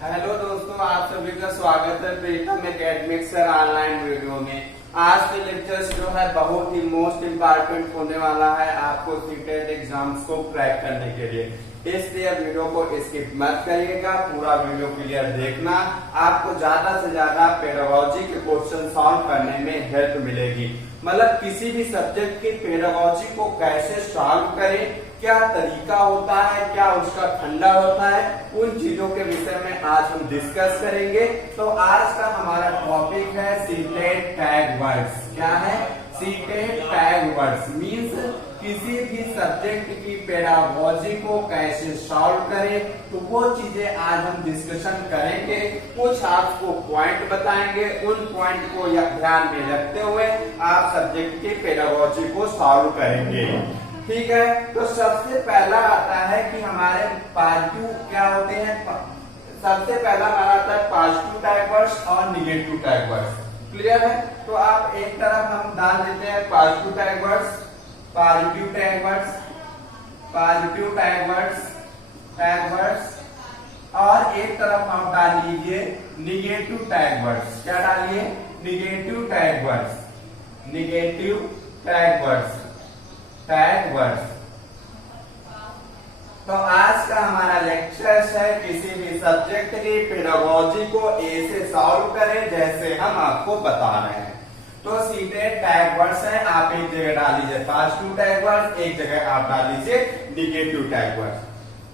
Hello दोस्तों, आप सभी का स्वागत है प्रीतम एकेडमिक सर ऑनलाइन वीडियो में। आज के लेक्चर्स जो है बहुत ही मोस्ट इम्पोर्टेंट होने वाला है आपको सीटेट एग्जाम्स को क्रैक करने के लिए, इसलिए वीडियो को स्किप मत करिएगा, पूरा वीडियो क्लियर देखना। आपको ज्यादा से ज्यादा पेडागोजी के क्वेश्चन सॉल्व करने में हेल्प मिलेगी। मतलब किसी भी सब्जेक्ट की पेडागोजी को कैसे सॉल्व करें, क्या तरीका होता है, क्या उसका फंडा होता है, उन चीजों के विषय में आज हम डिस्कस करेंगे। तो आज का हमारा टॉपिक है सीटेट टैग वर्ड्स। क्या है? सीटेट टैग वर्ड्स मीन्स किसी भी सब्जेक्ट की पेडागोजी को कैसे सॉल्व करें, तो वो चीजें आज हम डिस्कशन करेंगे। कुछ आपको पॉइंट बताएंगे, उन पॉइंट को ध्यान में रखते हुए आप सब्जेक्ट की पेडागोजी को सॉल्व करेंगे। ठीक है, तो सबसे पहला आता है कि हमारे पॉजिटिव क्या होते हैं। सबसे पहला हमारा आता है पॉजिटिव टैग वर्ड्स और निगेटिव टैग वर्ड्स। क्लियर है? तो आप एक तरफ हम डाल देते हैं positive tag words, positive tag words, positive tag words, tag words, और एक तरफ आप डाल लीजिए निगेटिव टैग वर्ड्स। क्या डालिए? Negative tag words, negative tag words, tag words. तो आज का हमारा लेक्चर है किसी भी सब्जेक्ट की पेडागोजी को ऐसे सॉल्व करें जैसे हम आपको बता रहे हैं। तो सीधे टैग वर्ड्स है, आप एक जगह डाल लीजिए पॉजिटिव टैग वर्ड्स, एक जगह आप डाल लीजिए negative tag words.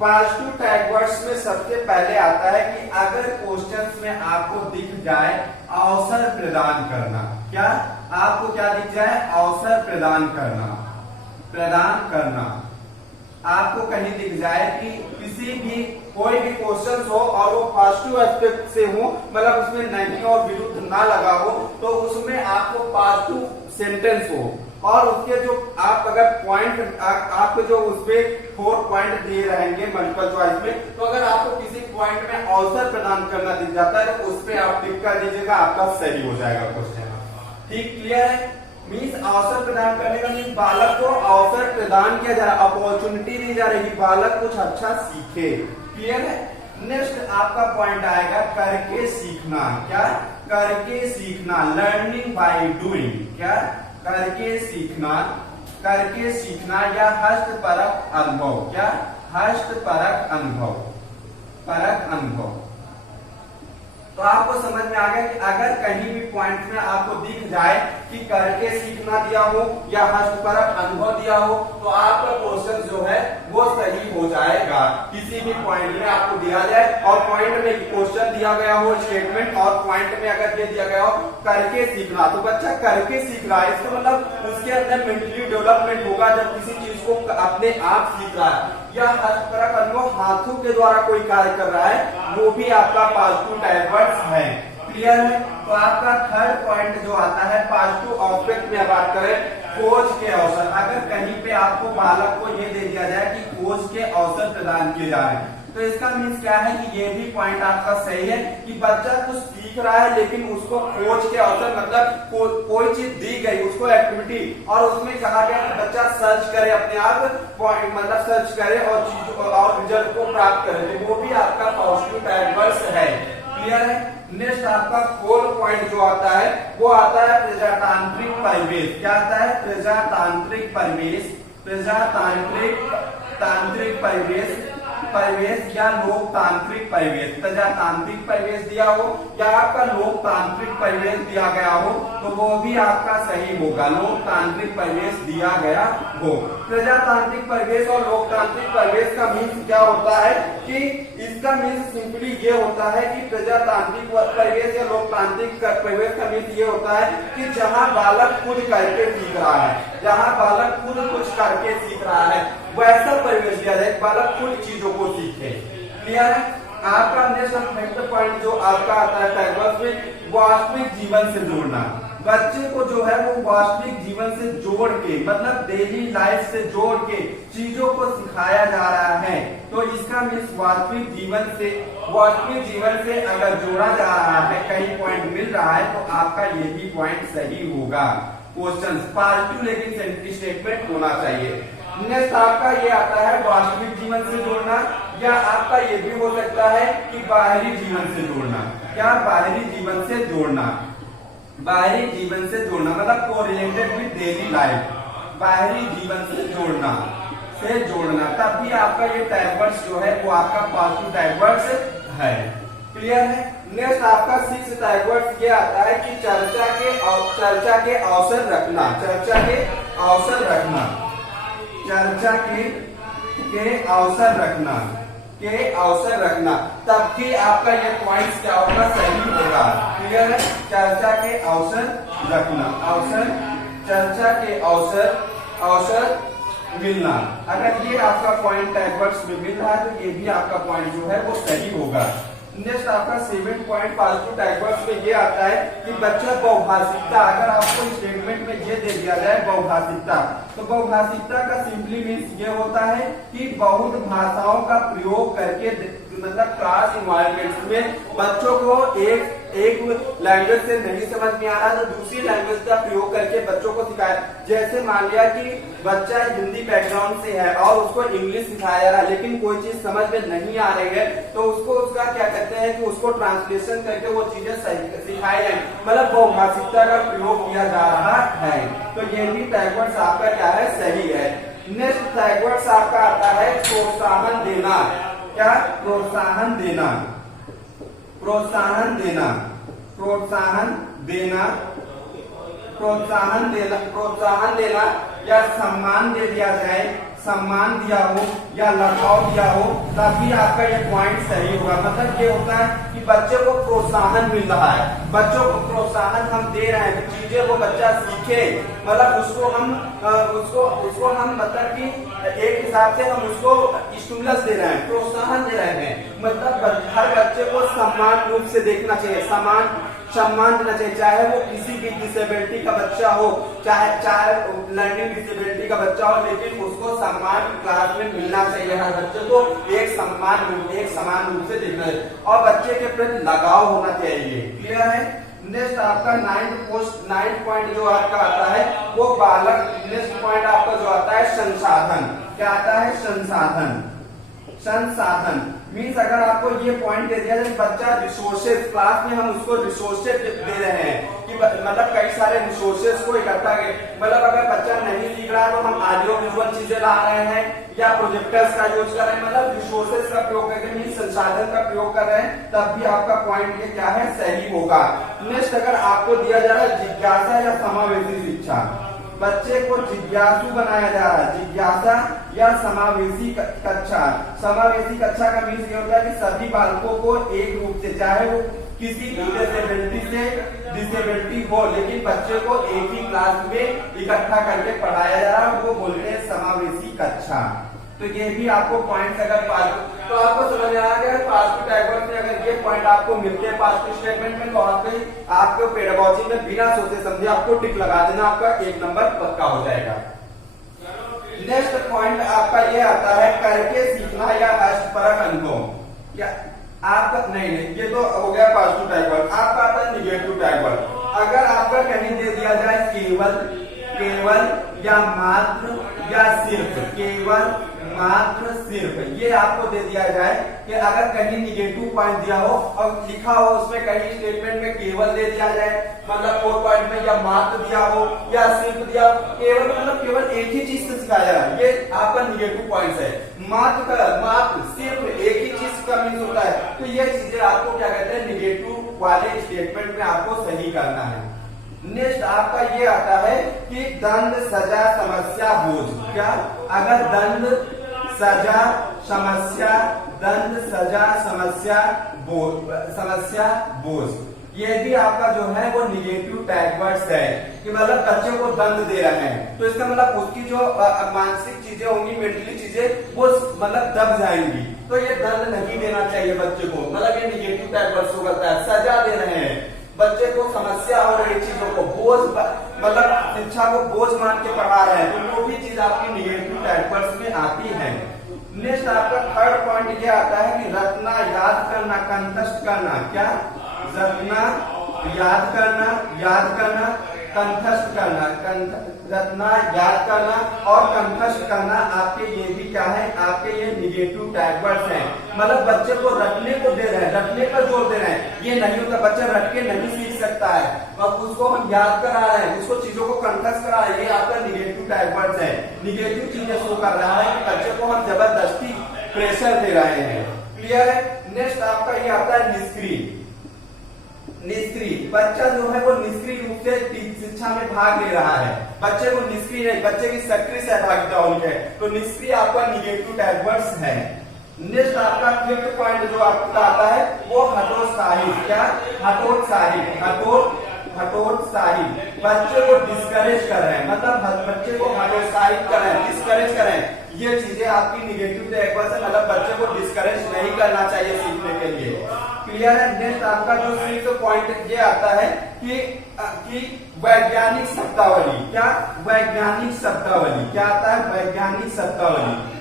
Positive tag words में सबसे पहले आता है कि अगर क्वेश्चंस में आपको दिख जाए अवसर प्रदान करना। क्या आपको क्या दिख जाए? अवसर प्रदान करना, प्रदान करना। आपको कहीं दिख जाए कि किसी भी कोई भी क्वेश्चन हो और वो पॉजिटिव एस्पेक्ट से हो, मतलब उसमें नहीं और विरुद्ध ना लगा हो, तो उसमें आपको पॉजिटिव सेंटेंस हो और उसके जो आप अगर पॉइंट आपको जो उसपे 4 पॉइंट दिए रहेंगे मल्टीपल चॉइस में, तो अगर आपको किसी पॉइंट में अवसर प्रदान करना दिख जाता है तो उस पर आप टिक कर दीजिएगा, आपका सही हो जाएगा क्वेश्चन। ठीक, क्लियर है? मीन्स अवसर प्रदान करने का मीन्स बालक को अवसर प्रदान किया जा रहा है, अपॉर्चुनिटी दी जा रही है, बालक कुछ अच्छा सीखे। क्लियर है? नेक्स्ट आपका पॉइंट आएगा करके सीखना। क्या? करके सीखना, लर्निंग बाय डूइंग। क्या? करके सीखना, करके सीखना या हस्तपरक अनुभव। क्या? हस्तपरक अनुभव, परक अनुभव। तो आपको समझ में आ गया कि अगर कहीं भी पॉइंट में आपको दिख जाए कि करके सीखना दिया हो या हस्तपरक अनुभव दिया हो, तो आपका क्वेश्चन जो है वो सही हो जाएगा। किसी भी पॉइंट में आपको दिया जाए और पॉइंट में क्वेश्चन दिया गया हो स्टेटमेंट, और पॉइंट में अगर ये दिया गया हो करके सीखना, तो बच्चा करके सीख रहा है, इसका मतलब उसके अंदर मेंटली डेवलपमेंट होगा जब किसी चीज को अपने आप सीख रहा है। या हस्तपरक अनुभव, हाथों के द्वारा कोई कार्य कर रहा है, वो भी आपका पॉजिटिव टैग वर्ड्स है। क्लियर है? तो आपका थर्ड पॉइंट जो आता है पॉजिटिव ऑब्जेक्ट में बात करें, खोज के अवसर। अगर कहीं पे आपको बालक को ये दे दिया जाए कि खोज के अवसर प्रदान किए जा रहे हैं, तो इसका मीन्स क्या है कि ये भी पॉइंट आपका सही है कि बच्चा कुछ सीख रहा है लेकिन उसको खोज के अवसर, मतलब कोई चीज दी गई उसको एक्टिविटी और उसमें कहा गया कि बच्चा सर्च करे, अपने आप पॉइंट मतलब सर्च करे और चीजों और रिजल्ट को प्राप्त करे, तो वो भी आपका पॉजिटिव टैग वर्ड्स है। क्लियर है? नेक्स्ट आपका 4 पॉइंट जो आता है वो आता है प्रजातांत्रिक परिवेश। क्या आता है? प्रजातांत्रिक परिवेश, प्रजातांत्रिक तांत्रिक परिवेश, परिवेश या लोकतांत्रिक परिवेश। प्रजातांत्रिक परिवेश दिया हो या आपका लोकतांत्रिक परिवेश दिया गया हो तो वो भी आपका सही होगा, लोकतांत्रिक परिवेश दिया गया हो। प्रजातांत्रिक परिवेश और लोकतांत्रिक परिवेश का मीन्स क्या होता है कि इसका मीन्स सिंपली ये होता है कि प्रजातांत्रिक परिवेश या लोकतांत्रिक परिवेश का मीन्स ये होता है कि जहाँ बालक खुद करके सीख रहा है, जहाँ बालक खुद कुछ करके सीख रहा है, वैसा परिवेश दिया जाए, बालक खुद चीजों को सीखे। क्लियर है? आपका नेक्स्ट पॉइंट जो आपका आता है टैग वर्ड्स में वास्तविक जीवन से जोड़ना। बच्चे को जो है वो वास्तविक जीवन से जोड़ के, मतलब डेली लाइफ से जोड़ के चीजों को सिखाया जा रहा है, तो इसका मीन्स वास्तविक जीवन से अगर जोड़ा जा रहा है, कहीं पॉइंट मिल रहा है, तो आपका ये भी पॉइंट सही होगा। क्वेश्चन पॉजिटिव लेकिन स्टेटमेंट होना चाहिए। नेक्स्ट आपका ये आता है वास्तविक जीवन से जोड़ना या आपका ये भी हो सकता है कि बाहरी जीवन से जोड़ना। क्या? बाहरी जीवन से जोड़ना। बाहरी जीवन से जोड़ना मतलब कोरिलेटेड विद डेली लाइफ, बाहरी जीवन से जोड़ना तब भी आपका ये टैग वर्ड्स जो है वो आपका पॉजिटिव टैग वर्ड्स है। क्लियर है? नेक्स्ट आपका 6 टैग वर्ड्स ये आता है कि चर्चा के अवसर रखना। चर्चा के अवसर रखना। चर्चा के अवसर रखना तब भी आपका ये पॉइंट्स क्या होगा? सही होगा। क्लियर है? चर्चा के अवसर रखना। चर्चा के अवसर मिलना। अगर ये आपका पॉइंट टैग वर्ड्स में मिल रहा है तो ये भी आपका पॉइंट जो है वो सही होगा। नेक्स्ट आपका 7 पॉइंट पॉजिटिव टैग वर्ड्स में ये आता है कि बच्चा बहुभाषिकता। अगर आपको स्टेटमेंट में ये दे दिया जाए बहुभाषिकता, तो बहुभाषिकता का सिंपली मीन्स ये होता है कि बहुत भाषाओं का प्रयोग करके मतलब क्लास इन्वायरमेंट में बच्चों को एक लैंग्वेज से नहीं समझ में आ रहा तो दूसरी लैंग्वेज का प्रयोग करके बच्चों को सिखाया। जैसे मान लिया कि बच्चा हिंदी बैकग्राउंड से है और उसको इंग्लिश सिखाया जा रहा है, लेकिन कोई चीज समझ में नहीं आ रही है तो उसको उसका क्या कहते हैं कि उसको ट्रांसलेशन करके वो चीजें सिखाई जाए, मतलब बहुभाषिकता का प्रयोग किया जा रहा है। तो ये भी टैग वर्ड्स आपका क्या है? सही है। नेक्स्ट टैग वर्ड्स आपका आता है प्रोत्साहन देना। क्या? प्रोत्साहन देना। प्रोत्साहन देना। प्रोत्साहन देना। प्रोत्साहन देना। प्रोत्साहन देना या सम्मान दे दिया जाए, सम्मान दिया हो या लगाव दिया हो तभी आपका ये पॉइंट सही होगा। मतलब ये होता है कि बच्चे को प्रोत्साहन मिल रहा है, बच्चों को प्रोत्साहन हम दे रहे हैं, चीजें वो बच्चा सीखे, मतलब उसको हम मतलब कि एक हिसाब से हम उसको स्टिमुलस दे रहे हैं, प्रोत्साहन दे रहे हैं। मतलब हर बच्चे को समान रूप से देखना चाहिए, सम्मान देना चाहिए, चाहे वो किसी भी डिसेबिलिटी का बच्चा हो, चाहे लर्निंग डिसेबिलिटी का बच्चा हो, लेकिन उसको सम्मान क्लास में मिलना चाहिए। हर बच्चे को एक समान रूप से देखना चाहिए और बच्चे के प्रति लगाव होना चाहिए। क्लियर है? नेक्स्ट आपका 9 पॉइंट जो आपका आता है वो बालक। नेक्स्ट पॉइंट आपका जो आता है संसाधन। क्या आता है? संसाधन मीन्स अगर आपको ये पॉइंट दे दिया जाए बच्चा रिसोर्सेज, क्लास में हम उसको रिसोर्सेज दे रहे हैं कि मतलब कई सारे रिसोर्सेज को इकट्ठा कर, मतलब अगर बच्चा नहीं सीख रहा तो हम ऑडियो विजुअल चीजें ला रहे हैं या प्रोजेक्टर्स का यूज कर रहे हैं, मतलब रिसोर्सेज का प्रयोग करके मीन्स संसाधन का प्रयोग कर रहे हैं, तब भी आपका पॉइंट ये क्या है? सही होगा। नेक्स्ट अगर आपको दिया जा रहा है जिज्ञासा या समावेशी शिक्षा, बच्चे को जिज्ञासु बनाया जा रहा है, जिज्ञासा या समावेशी कक्षा। समावेशी कक्षा का मीन्स ये होता है कि सभी बालकों को एक रूप से, चाहे वो किसी भी डिसेबिलिटी हो, लेकिन बच्चे को एक ही क्लास में इकट्ठा करके पढ़ाया जा रहा है, वो बोलते हैं समावेशी कक्षा। तो ये भी आपको पॉइंट अगर तो आपको समझ में आ गया पॉजिटिव टैग वर्ड में अगर ये पॉइंट आपको मिलते हैं पॉजिटिव स्टेटमेंट में तो आपको पेडागोजी में बिना सोचे समझे आपको टिक लगा देना, आपका 1 नंबर पक्का हो जाएगा। नेक्स्ट पॉइंट आपका ये आता है करके सीखना या अष्टपरक अनुभव। या आपका नहीं ये तो हो गया पॉजिटिव टैग वर्ड। आपका आता है निगेटिव टैग वर्ड। अगर आपका कहीं दे दिया जाए केवल या मात्र या सिर्फ, केवल मात्र सिर्फ, ये आपको दे दिया जाए कि अगर कहीं निगेटिव पॉइंट दिया हो और लिखा हो उसमें कहीं स्टेटमेंट में केवल दे दिया जाए, मतलब 4 पॉइंट में या मात्र दिया हो या सिर्फ दिया, केवल मतलब केवल एक ही चीज से सिखाया जा रहा है, ये आपका निगेटिव पॉइंट है। मात्र सिर्फ एक ही चीज का मीन्स होता है, तो ये चीजें आपको क्या कहते हैं? निगेटिव वाले स्टेटमेंट में आपको सही करना है। नेक्स्ट आपका ये आता है कि दंड सजा समस्या बोझ। क्या? अगर दंड सजा समस्या बोझ, ये भी आपका जो है वो निगेटिव टैग वर्ड्स है कि मतलब बच्चे को दंड दे रहे हैं, तो इसका मतलब उसकी जो मानसिक चीजें होंगी, मेंटली चीजें वो मतलब दब जाएंगी, तो ये दंड नहीं देना चाहिए बच्चे को, मतलब ये निगेटिव टैग वर्ड्स को करता है। सजा दे रहे हैं, बच्चे को समस्या हो रही चीजों को बोझ, मतलब शिक्षा को बोझ मान के पढ़ा रहे हैं, तो वो भी चीज आपकी निगेटिव टैग वर्ड्स में आती है। नेक्स्ट आपका 3rd पॉइंट ये आता है कि रटना, याद करना, कंठस्थ करना। क्या? रटना, याद करना, कंठस्थ करना, रटना, याद करना और कंठस्थ करना आपके ये भी क्या है, आपके ये निगेटिव टैग वर्ड्स हैं। मतलब बच्चे को रटने को दे रहे हैं, रटने पर जोर दे रहे हैं। ये नहीं होता, बच्चा रट के नहीं सीख सकता है और उसको हम याद करा रहे हैं, उसको चीजों को कंठस्थ करा रहे हैं। ये आपका निगेटिव टैग वर्ड्स है, निगेटिव चीजें शो कर रहा है कि बच्चे को हम जबरदस्ती प्रेशर दे रहे हैं। क्लियर है। नेक्स्ट आपका ये आता है निष्क्रिय। निष्क्रिय, बच्चा जो है वो निष्क्रिय रूप से शिक्षा में भाग ले रहा है, बच्चे को निष्क्रिय नहीं, बच्चे की सक्रिय सहभागिता होनी है, तो निष्क्रिय आपका निगेटिव टैग वर्ड्स है। नेक्स्ट आपका फिफ्थ पॉइंट जो आपका आता है वो हतोत्साही। क्या? हतोत्साही, हतोत्साही, बच्चे को डिस्करेज कर रहे हैं, मतलब बच्चे को हतोत्साहित कर रहे हैं, डिस्करेज कर रहे हैं। ये चीजें आपकी निगेटिव टैग वर्ड्स है, मतलब बच्चे को डिस्करेज नहीं करना चाहिए सीखने के लिए। क्लियर है। नेक्स्ट आपका जो सिक्स्थ पॉइंट ये आता है कि वैज्ञानिक शब्दावली। क्या? वैज्ञानिक शब्दावली। क्या आता है? वैज्ञानिक शब्दावली।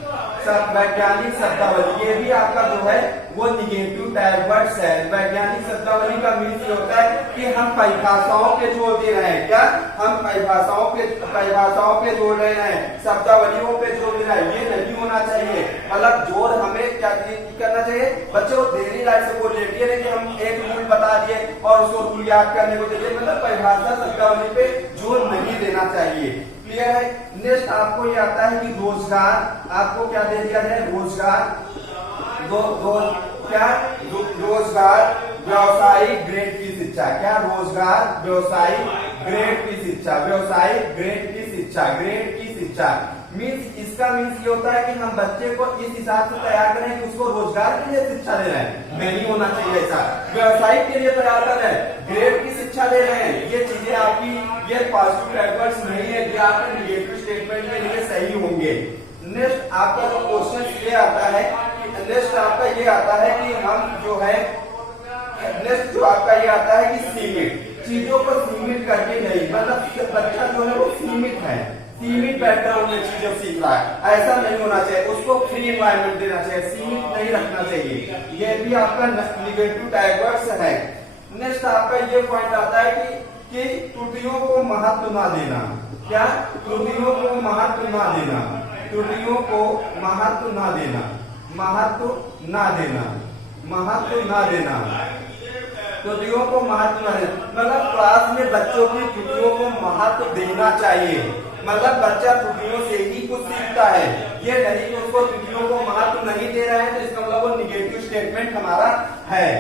वैज्ञानिक शब्दावली ये भी आपका जो है वो निगेटिव टैग वर्ड्स है। वैज्ञानिक शब्दावली का मीन ये होता है कि हम परिभाषाओं के जोर दे रहे हैं। क्या? हम परिभाषाओं पे जोर दे रहे हैं, शब्दावलियों पे जोर दे रहे हैं। ये नहीं होना चाहिए, मतलब जोर हमें क्या करना चाहिए, बच्चे को डेली लाइफ से बोल रही है कि हम एक रूल बता दिए और उसको रूल याद करने को दे, मतलब परिभाषा शब्दावली पे जोर नहीं देना चाहिए। क्लियर है। नेक्स्ट आपको ये आता है कि रोजगार, आपको क्या दे दिया जाए, रोजगार, क्या? रोजगार, व्यवसायिक ग्रेड की शिक्षा। क्या? रोजगार, व्यवसायिक ग्रेड की शिक्षा, व्यवसायिक ग्रेड की शिक्षा, ग्रेड की शिक्षा। मीन्स इसका मीन्स ये होता है कि हम बच्चे को इस हिसाब से तैयार करें कि उसको रोजगार के लिए शिक्षा दे रहे हैं, नहीं होना चाहिए ऐसा। व्यवसायिक के लिए तैयार कर रहे हैं, ग्रेड की शिक्षा दे रहे हैं, ये चीजें आपकी ये पॉजिटिव टैग वर्ड्स नहीं है, ये आपके निगेटिव स्टेटमेंट के लिए सही होंगे। नेक्स्ट आपका जो क्वेश्चन ये आता है, नेक्स्ट आपका ये आता है कि हम जो है, नेक्स्ट जो आपका ये आता है कि सीमित, चीजों को सीमित करके नहीं, मतलब बच्चा जो है वो सीमित है, सीमित बैकग्राउंड में चीजें सीख रहा है, ऐसा नहीं होना चाहिए, उसको फ्री एनवायरनमेंट देना चाहिए, सीमित नहीं रखना चाहिए। ये भी आपका निगेटिव टैग वर्ड्स है। नेक्स्ट आपका ये पॉइंट आता है कि त्रुटियों को महत्व ना देना। क्या? त्रुटियों को महत्व ना देना, त्रुटियों को महत्व ना देना, महत्व ना देना, महत्व ना देना, त्रुटियों को महत्व ना देना, मतलब क्लास में बच्चों की त्रुटियों को महत्व देना चाहिए, मतलब बच्चा त्रुटियों से ही कुछ सीखता है, ये नहीं कि उसको त्रुटियों को महत्व नहीं दे रहे हैं तो इसका मतलब वो निगेटिव स्टेटमेंट हमारा है।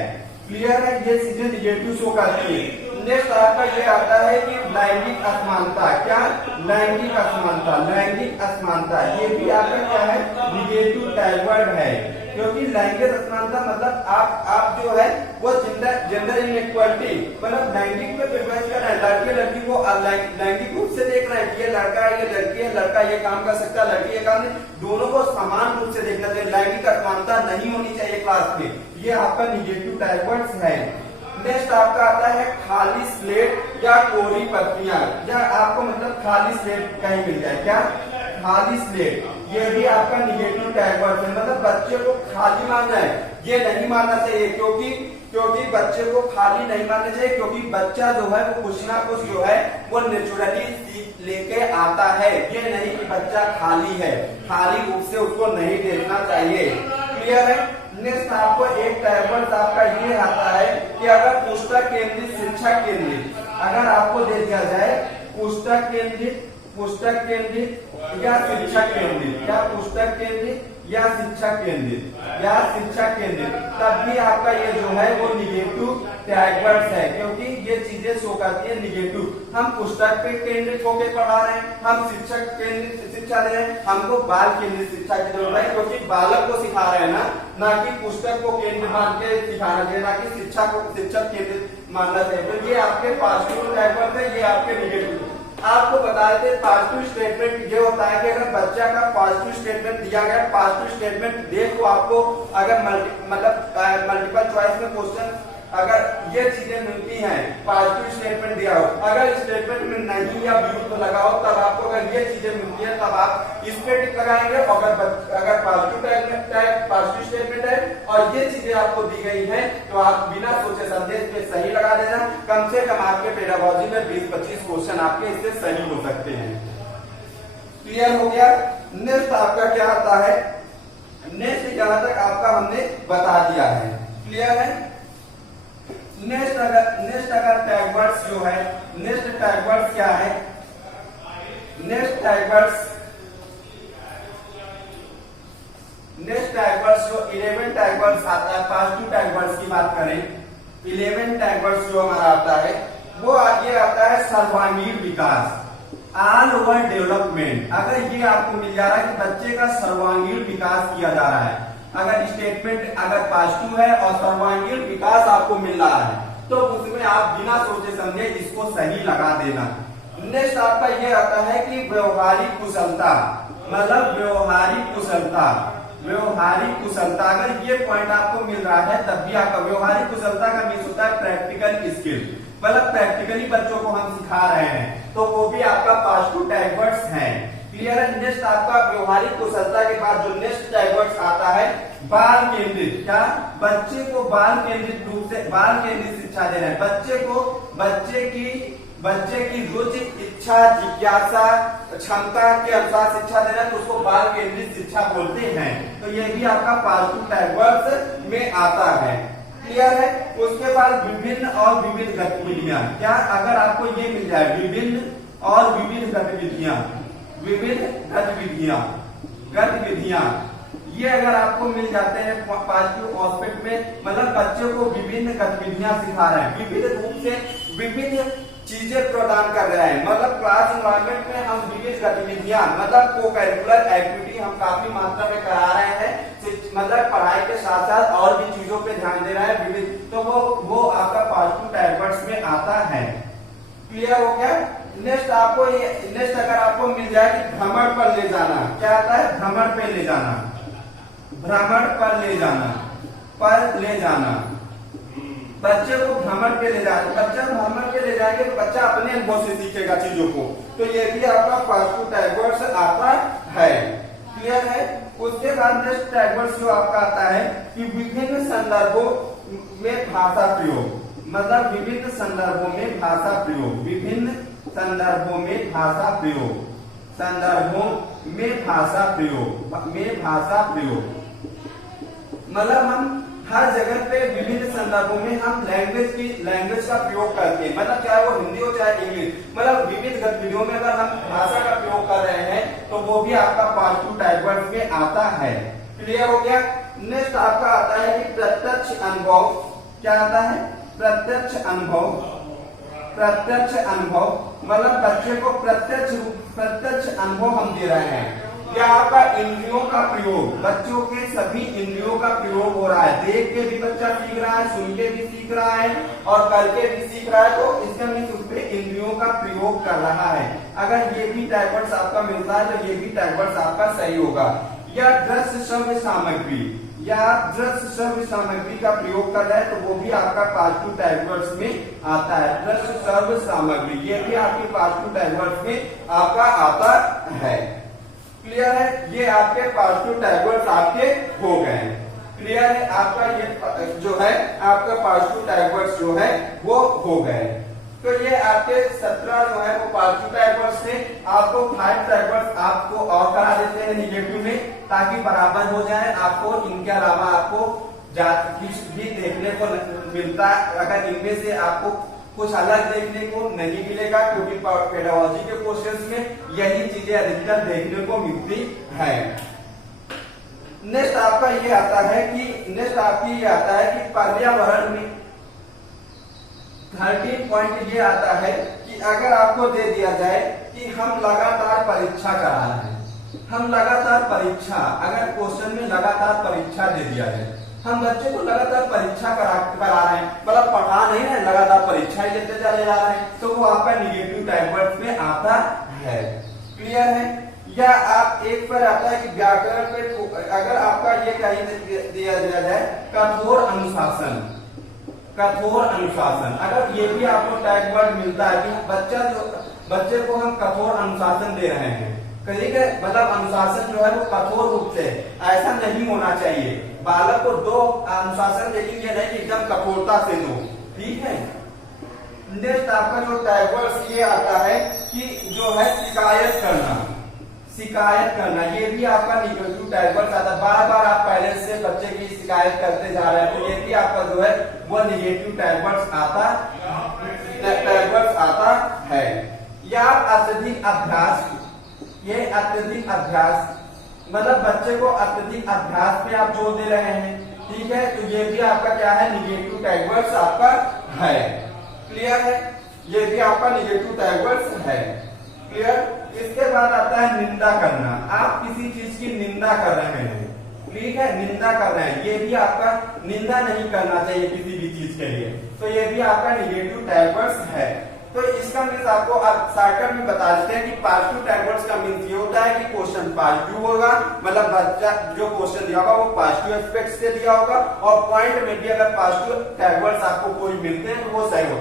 क्लियर है। ये चीजें निगेटिव शो करती है। नेक्स्ट आपका ये आता है कि लैंगिक असमानता। क्या? लैंगिक असमानता, लैंगिक असमानता, ये भी आपका क्या है, निगेटिव टैग वर्ड है, क्योंकि लैंगिक असमानता मतलब आप जो है वो जेंडर इनइक्वालिटी, मतलब लैंगिक पे प्रेफरेंस कर रहे हैं, लड़के लड़की को लैंगिक रूप से देख रहे हैं, ये लड़का है, ये लड़की है, लड़का ये काम कर सकता है, लड़की ये काम नहीं, दोनों को समान रूप से देखना चाहिए। लैंगिक असमानता नहीं होनी चाहिए क्लास में, ये आपका निगेटिव टैग वर्ड्स है। नेक्स्ट आपका आता है खाली स्लेट या कोरी पत्तियां, या आपको मतलब खाली स्लेट कहीं मिल जाए। क्या? खाली स्लेट, ये भी आपका निगेटिव टैग वर्ड है, मतलब बच्चे को खाली मानना है, ये नहीं मानना चाहिए, क्योंकि बच्चे को खाली नहीं मानना चाहिए, क्योंकि बच्चा जो है वो कुछ ना कुछ जो है वो नेचुरली सीख लेके आता है, ये नहीं कि बच्चा खाली है, खाली रूप से उसको नहीं देखना चाहिए। क्लियर है। नेक्स्ट आपको एक टैग वर्ड आपका ये आता है कि अगर पुस्तक केंद्रित शिक्षा केंद्रित, अगर आपको दे दिया जाए पुस्तक केंद्रित या शिक्षा केंद्रित, क्या पुस्तक केंद्रित या शिक्षा केंद्रित, तब भी आपका ये जो है वो निगेटिव टैग वर्ड्स है, क्योंकि ये चीजें शो करती है निगेटिव। हम पुस्तक पे केंद्रित होकर पढ़ा रहे हैं, हम शिक्षक केंद्रित शिक्षा दे रहे हैं, हमको बाल केंद्रित शिक्षा की जरूरत है, क्योंकि बालक को सिखा रहे हैं ना कि पुस्तक को केंद्र मान के सिखाना चाहिए, ना कि शिक्षा को शिक्षक केंद्रित मानना चाहिए। तो ये आपके पॉजिटिव टैग वर्ड है, ये आपके निगेटिव। आपको बता देते पॉजिटिव स्टेटमेंट ये होता है कि अगर बच्चा का पॉजिटिव स्टेटमेंट दिया गया, पॉजिटिव स्टेटमेंट देखो आपको अगर मल्टीपल चॉइस में क्वेश्चन अगर ये चीजें मिलती हैं, पॉजिटिव स्टेटमेंट दिया हो, अगर स्टेटमेंट में नहीं या विरुद्ध लगाओ तब आपको, अगर ये चीजें मिलती हैं तब आप इस पे टिक लगाएंगे। अगर पॉजिटिव स्टेटमेंट है और ये चीजें आपको दी गई हैं तो आप बिना सोचे समझे इस पे सही लगा देना। कम से कम आपके पेडागोजी में 20-25 क्वेश्चन आपके इससे सही हो सकते हैं। क्लियर हो गया। नेक्स्ट आपका क्या आता है, नेक्स्ट जहां तक आपका हमने बता दिया है, क्लियर है। नेक्स्ट अगर टैग वर्ड्स जो है, नेक्स्ट टैग वर्ड्स क्या है, नेक्स्ट टैग वर्ड्स जो 11 टैग वर्ड्स आता है, पॉजिटिव टैग वर्ड्स की बात करें, 11 टैग वर्ड्स जो हमारा आता है वो आगे आता है सर्वांगीण विकास, ऑल ओवर डेवलपमेंट। अगर ये आपको मिल जा रहा है कि बच्चे का सर्वांगीण विकास किया जा रहा है, अगर स्टेटमेंट अगर पॉजिटिव है और सर्वांगीण विकास आपको मिल रहा है तो उसमें आप बिना सोचे समझे इसको सही लगा देना। नेक्स्ट आपका ये आता है कि व्यवहारिक कुशलता, मतलब व्यवहारिक कुशलता, व्यवहारिक कुशलता, अगर ये पॉइंट आपको मिल रहा है तब भी आपका व्यवहारिक कुशलता का मीन्स होता है प्रैक्टिकल स्किल, मतलब प्रैक्टिकली बच्चों को हम सिखा रहे हैं तो वो भी आपका पॉजिटिव टैग वर्ड्स हैं। क्लियर है। नेक्स्ट आपका व्यवहारिक कुशलता के बाद जो नेक्स्ट टैग वर्ड्स आता है बाल केंद्रित, क्या बच्चे को बाल केंद्रित रूप से, बाल केंद्रित शिक्षा दे रहे हैं, बच्चे की रुचि, इच्छा, जिज्ञासा, क्षमता के अनुसार शिक्षा देना है तो उसको बाल केंद्रित शिक्षा बोलते हैं। तो ये भी आपका पॉजिटिव टैग वर्ड्स में आता है। क्लियर है। उसके बाद विभिन्न और विविध गतिविधियां, क्या अगर आपको ये मिल जाए विभिन्न और विविध गतिविधियां, गतिविधियां ये अगर आपको मिल जाते हैं पॉजिटिव एस्पेक्ट में, मतलब बच्चों को विभिन्न गतिविधियां सिखा रहे हैं, विभिन्न रूप से विभिन्न चीजें प्रदान कर रहे हैं, मतलब क्लास एनवायरनमेंट में हम विविध गतिविधियां, मतलब को करिकुलर एक्टिविटी हम काफी मात्रा में करा रहे हैं, मतलब पढ़ाई के साथ साथ और भी चीजों पे ध्यान दे रहे हैं विविध, तो वो आपका पॉजिटिव टैग वर्ड्स में आता है। क्लियर हो गया। नेक्स्ट आपको ये, नेक्स्ट अगर आपको मिल जाए कि भ्रमण पर ले जाना, क्या आता है भ्रमण पे ले जाना, भ्रमण पर ले जाना, बच्चे को भ्रमण पे ले जाना, बच्चा भ्रमण पे ले जाएंगे तो बच्चा अपने अनुभव से सीखेगा चीजों को, तो ये भी आपका पॉजिटिव टैग वर्ड्स आता है। क्लियर है। उसके बाद नेक्स्ट टैग वर्ड्स जो आपका आता है कि विभिन्न संदर्भों में भाषा प्रयोग, मतलब विभिन्न संदर्भों में भाषा प्रयोग, विभिन्न संदर्भों में भाषा प्रयोग, संदर्भों में भाषा प्रयोग, मतलब हम हर जगह पे विभिन्न संदर्भों में हम लैंग्वेज का प्रयोग करते हैं, मतलब चाहे वो हिंदी हो चाहे इंग्लिश, मतलब विविध गतिविधियों में अगर हम भाषा का प्रयोग कर रहे हैं तो वो भी आपका पॉजिटिव टैग वर्ड्स में आता है। क्लियर हो गया। नेक्स्ट आपका आता है कि प्रत्यक्ष अनुभव, क्या आता है प्रत्यक्ष अनुभव, मतलब बच्चे को प्रत्यक्ष अनुभव हम दे रहे हैं, या आपका इंद्रियों का प्रयोग, बच्चों के सभी इंद्रियों का प्रयोग हो रहा है, देख के भी बच्चा सीख रहा है, सुन के भी सीख रहा है और करके भी सीख रहा है, तो इसका मीन्स उस पे इंद्रियों का प्रयोग कर रहा है। अगर ये भी टैग वर्ड्स आपका मिलता है तो ये भी टैग वर्ड्स आपका सही होगा। या दृश्य श्रव्य सामग्री का प्रयोग कर रहा है तो वो भी आपका पॉजिटिव टैग वर्ड्स में आता है। दृश्य श्रव्य सामग्री ये भी आपके पॉजिटिव टैग वर्ड्स में आपका आता है। क्लियर है। ये आपके पॉजिटिव टैग वर्ड्स आपके हो गए। क्लियर है। आपका ये जो है आपका पॉजिटिव टैग वर्ड्स जो है वो हो गए। तो ये आपके 17 जो है वो पॉजिटिव टैग वर्ड्स थे। आपको 5 टैग वर्ड्स आपको और करा देते हैं निगेटिव में, ताकि बराबर हो जाए। आपको इनके अलावा आपको भी देखने को मिलता है, अगर इनमें से आपको कुछ अलग देखने को नहीं मिलेगा, क्योंकि पेडागोजी के क्वेश्चंस में यही चीजें अधिकतर देखने को मिलती है। नेक्स्ट आपका ये आता है कि नेक्स्ट आपकी ये आता है कि पर्यावरण में 13 पॉइंट ये आता है कि अगर आपको दे दिया जाए कि हम लगातार परीक्षा करा रहे हैं, हम लगातार परीक्षा, अगर क्वेश्चन में लगातार परीक्षा दे दिया जाए, हम बच्चे को लगातार परीक्षा करा रहे हैं, मतलब पढ़ा नहीं है, लगातार परीक्षा ही लेते चले जा रहे हैं, तो वो आपका निगेटिव टैग वर्ड्स में आता है। क्लियर है। या आप एक पर आता है कि व्याकरण पे अगर आपका ये कहीं दिया जाए कठोर अनुशासन, कठोर अनुशासन। अगर ये भी आपको टैग वर्ड मिलता है कि बच्चे को हम कठोर अनुशासन दे रहे हैं, ठीक है, मतलब अनुशासन जो है वो कठोर रूप से, ऐसा नहीं होना चाहिए। बालक को दो अनुशासन, लेकिन ये नहीं कि एकदम कठोरता से दो, ठीक है। नेक्स्ट आपका जो टैग वर्ड ये आता है कि जो है शिकायत करना, शिकायत करना, ये भी आपका निगेटिव टैग वर्ड आता है। बार बार आप पहले से बच्चे की शिकायत करते जा रहे हैं, तो ये भी आपका जो है वो निगेटिव टैग वर्ड आता है। या अत्यधिक अभ्यास, ये अत्यधिक अभ्यास, मतलब बच्चे को अत्यधिक अभ्यास पे आप जोर दे रहे हैं, ठीक है, तो ये भी आपका क्या है, निगेटिव टैग वर्ड आपका है। क्लियर है, ये भी आपका निगेटिव टैग वर्ड है। क्लियर। इसके बाद आता है निंदा करना। आप किसी चीज की निंदा कर रहे हैं, ठीक है, निंदा कर रहे हैं, ये भी आपका निंदा नहीं करना चाहिए किसी भी चीज के लिए, तो ये भी आपका निगेटिव टैग वर्ड है। तो इसका मीन्स आपको शॉर्टकट में बता देते हैं कि पॉजिटिव टैग वर्ड्स का मीन्स ये होता है कि क्वेश्चन पॉजिटिव होगा, मतलब बच्चा जो क्वेश्चन दिया होगा वो पॉजिटिव एस्पेक्ट से दिया होगा, और पॉइंट में भी अगर पॉजिटिव टैग वर्ड्स आपको कोई मिलते हैं तो वो सही हो।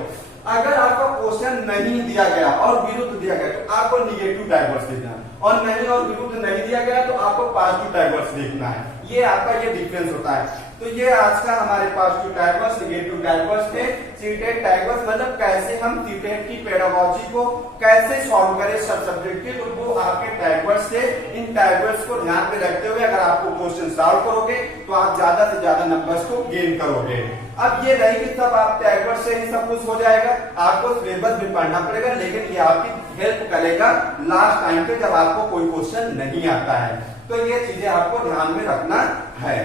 अगर आपका क्वेश्चन नहीं दिया गया और विरुद्ध दिया गया तो आपको निगेटिव टैग वर्ड्स लिखना है, और नहीं और विरुद्ध नहीं दिया गया तो आपको पॉजिटिव टैग वर्ड्स लिखना है। ये आपका ये डिफरेंस होता है। तो ये आज का हमारे पास जो tag words, negative tag words थे। सीटेट टैग वर्ड्स मतलब कैसे हम सीटेट की पेडागोजी को कैसे सॉल्व करें सब सब्जेक्ट के, तो वो आपके टैग वर्ड्स थे। इन टैग वर्ड्स को ध्यान में रखते हुए अगर आपको क्वेश्चन सॉल्व करोगे तो आप ज्यादा से ज्यादा नंबर्स को गेन करोगे। अब ये नहीं कि सब आप टैग वर्ड से ही सब कुछ हो जाएगा, आपको सिलेबस भी पढ़ना पड़ेगा, लेकिन ये आपकी हेल्प करेगा लास्ट टाइम पे जब आपको कोई क्वेश्चन नहीं आता है। तो ये चीजें आपको ध्यान में रखना है।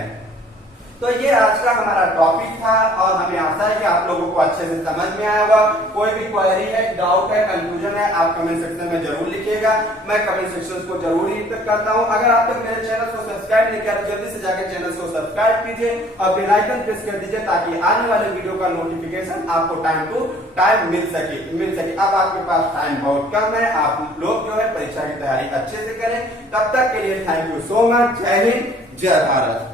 तो ये आज का हमारा टॉपिक था, और हमें आशा है कि आप लोगों को अच्छे से समझ में आया होगा। कोई भी क्वेरी है, डाउट है, कंफ्यूजन है, आप कमेंट सेक्शन में जरूर लिखिएगा। मैं कमेंट सेक्शन को जरूर रीड करता हूँ। अगर आप तक मेरे चैनल को सब्सक्राइब नहीं किया तो जल्दी से जाकर चैनल को सब्सक्राइब कीजिए और बेल आइकन प्रेस कर दीजिए, ताकि आने वाले वीडियो का नोटिफिकेशन आपको टाइम टू टाइम मिल सके। अब आपके पास टाइम बहुत कम है, आप लोग जो है परीक्षा की तैयारी अच्छे से करें। तब तक के लिए थैंक यू सो मच। जय हिंद, जय भारत।